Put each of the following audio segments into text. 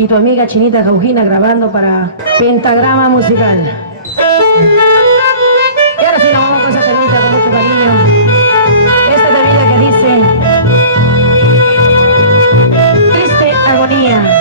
y tu amiga Chinita Jaujina grabando para Pentagrama Musical. Y ahora sí nos vamos con esa temita con mucho cariño. Esta temita que dice Triste Agonía.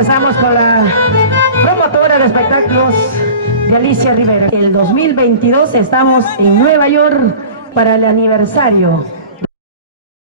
Pasamos con la promotora de espectáculos de Alicia Rivera. El 2022 estamos en Nueva York para el aniversario